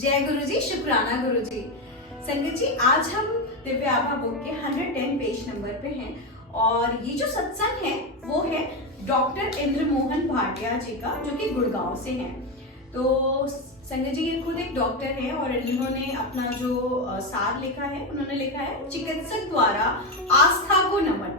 जय गुरु जी, शुक्राना गुरु जी। संगत जी, आज हम दिव्य आभा बुक के 110 पेज नंबर पे हैं और ये जो सत्संग है वो है डॉक्टर इंद्र मोहन भाटिया जी का, जो कि गुड़गांव से हैं। तो संगत जी, ये खुद एक डॉक्टर है और इन्होंने अपना जो सार लिखा है, उन्होंने लिखा है चिकित्सक द्वारा आस्था को नमन।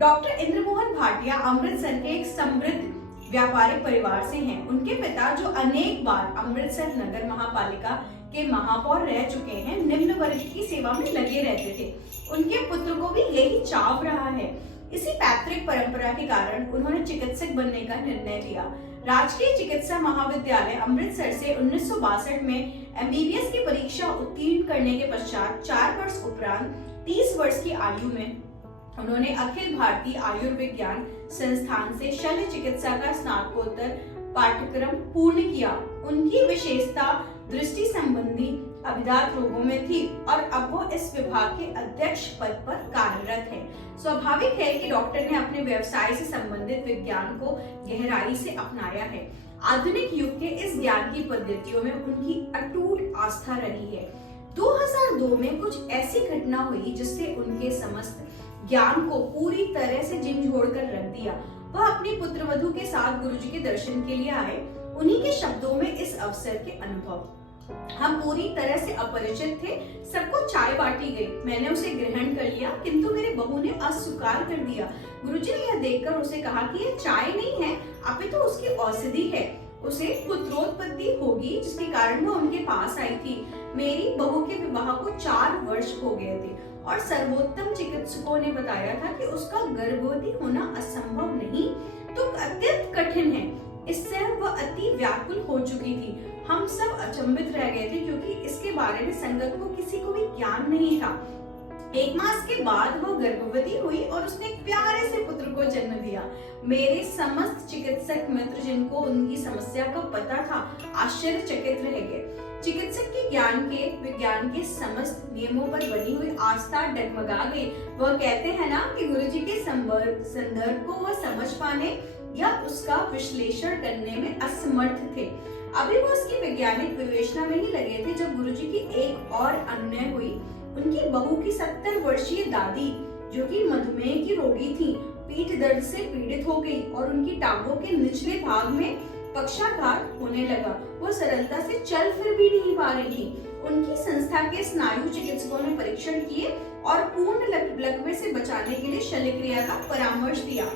डॉक्टर इंद्र मोहन भाटिया अमृतसर के एक समृद्ध व्यापारिक परिवार से हैं। उनके पिता, जो अनेक बार अमृतसर नगर महापालिका के महापौर रह चुके हैं, निम्न वर्ग की सेवा में लगे रहते थे। उनके पुत्र को भी यही चाव रहा है। इसी पैतृक परंपरा के कारण उन्होंने चिकित्सक बनने का निर्णय लिया। राजकीय चिकित्सा महाविद्यालय अमृतसर से 1962 में MBBS की परीक्षा उत्तीर्ण करने के पश्चात 4 वर्ष उपरांत 30 वर्ष की आयु में उन्होंने अखिल भारतीय आयुर्विज्ञान संस्थान से शल्य चिकित्सा का स्नातकोत्तर पाठ्यक्रम पूर्ण किया। उनकी विशेषता दृष्टि संबंधी अभिदात रोगों में थी और अब वो इस विभाग के अध्यक्ष पद पर कार्यरत है। स्वाभाविक है कि डॉक्टर ने अपने व्यवसाय से संबंधित विज्ञान को गहराई से अपनाया है। आधुनिक युग के इस ज्ञान की पद्धतियों में उनकी अटूट आस्था रही है। 2002 में कुछ ऐसी घटना हुई जिससे उनके समस्त ज्ञान को पूरी तरह से झिंझोड़ कर रख दिया। वह अपनी पुत्र वधू के साथ गुरुजी के दर्शन के लिए आए। उन्हीं के शब्दों में इस अवसर के अनुभव। हम पूरी तरह से अपरिचित थे। सबको चाय बांटी गई। मैंने उसे ग्रहण कर लिया, किंतु मेरे बहू ने अस्वीकार कर दिया। गुरुजी ने यह देखकर उसे कहा कि यह चाय नहीं है, अपितु उसकी औषधि है। उसे पुत्रोत्पत्ति होगी, जिसके कारण वह उनके पास आई थी। मेरी बहू के विवाह को 4 वर्ष हो गए थे और सर्वोत्तम चिकित्सकों ने बताया था कि उसका गर्भवती होना असंभव नहीं तो अत्यंत कठिन है। इससे वह अति व्याकुल हो चुकी थी। हम सब अचंभित रह गए थे, क्योंकि इसके बारे में संगत को किसी को भी ज्ञान नहीं था। 1 मास के बाद वह गर्भवती हुई और उसने एक प्यारे से पुत्र को जन्म दिया। मेरे समस्त चिकित्सक मित्र, जिनको उनकी समस्या का पता था, आश्चर्यचकित रह गए। चिकित्सक के विज्ञान के समस्त नियमों पर बनी हुई आस्था डगमगा गई। वह कहते हैं ना कि गुरुजी के संदर्भ को वह समझ पाने या उसका विश्लेषण करने में असमर्थ थे। अभी वो उसकी वैज्ञानिक विवेचना में ही लगे थे जब गुरुजी की एक और अन्याय हुई। उनकी बहू की 70 वर्षीय दादी, जो कि मधुमेह की रोगी थी, पीठ दर्द से पीड़ित हो गई और उनकी टांगों के निचले भाग में पक्षाघात होने लगा। वो सरलता से चल फिर भी नहीं पा रही थी। उनकी संस्था के स्नायु चिकित्सकों ने परीक्षण किए और पूर्ण लकवे से बचाने के लिए शल्य क्रिया का परामर्श दिया।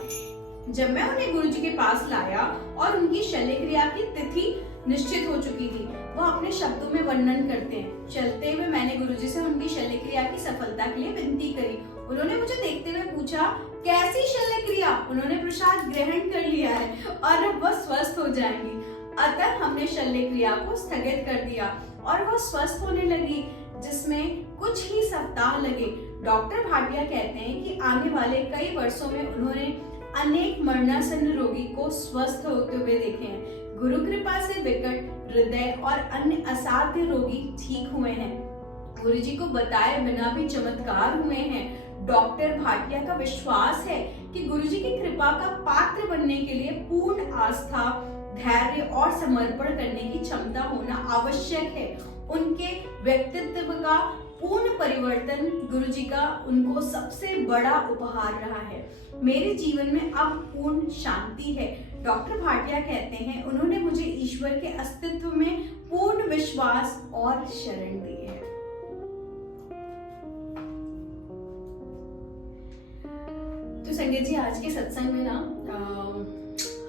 जब मैं उन्हें गुरुजी के पास लाया और उनकी शल्य क्रिया की तिथि निश्चित हो चुकी थी, वह अपने शब्दों में वर्णन करते हैं। चलते हुए मैंने गुरुजी से उनकी शल्य क्रिया की सफलता के लिए विनती करी। उन्होंने मुझे देखते हुए पूछा, कैसी शल्य क्रिया? उन्होंने प्रसाद ग्रहण कर लिया है और अब वह स्वस्थ हो जाएंगी। अतः हमने शल्य क्रिया को स्थगित कर दिया और वह स्वस्थ होने लगी, जिसमें कुछ ही सप्ताह लगे। डॉक्टर भाटिया कहते हैं कि आने वाले कई वर्षों में उन्होंने अनेक मरणासन्न रोगी को स्वस्थ होते हुए देखे हैं। गुरु कृपा से विकट हृदय और अन्य असाध्य रोगी ठीक हुए हैं। गुरुजी को बताए बिना भी चमत्कार हुए हैं। डॉक्टर भाटिया का विश्वास है कि गुरुजी की कृपा का पात्र बनने के लिए पूर्ण आस्था, धैर्य और समर्पण करने की क्षमता होना आवश्यक है। उनके व्यक्तित्व का पूर्ण परिवर्तन गुरुजी का उनको सबसे बड़ा उपहार रहा है। मेरे जीवन में अब पूर्ण शांति है। डॉक्टर भाटिया कहते हैं, उन्होंने मुझे ईश्वर के अस्तित्व में पूर्ण विश्वास और शरण दी है। तो संगत जी, आज के सत्संग में ना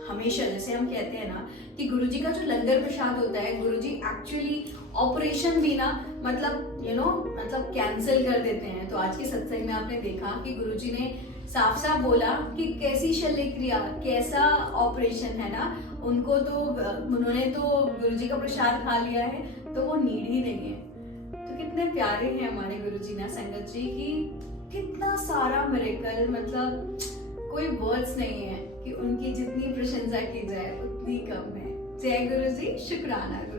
हमेशा, जैसे हम कहते हैं ना कि गुरुजी का जो लंगर प्रसाद होता है, गुरुजी एक्चुअली ऑपरेशन भी ना मतलब कैंसिल कर देते हैं। तो आज के सत्संग में आपने देखा कि गुरुजी ने साफ साफ बोला कि कैसी शल्य क्रिया, कैसा ऑपरेशन है ना। उन्होंने तो गुरुजी का प्रसाद खा लिया है, तो वो नीड ही नहीं है। तो कितने प्यारे हैं हमारे गुरुजी ना संगत जी, की कितना सारा मिरेकल, मतलब कोई वर्ड्स नहीं है कि उनकी जितनी प्रशंसा की जाए उतनी कम है। जय गुरु जी, शुक्राना गुरु।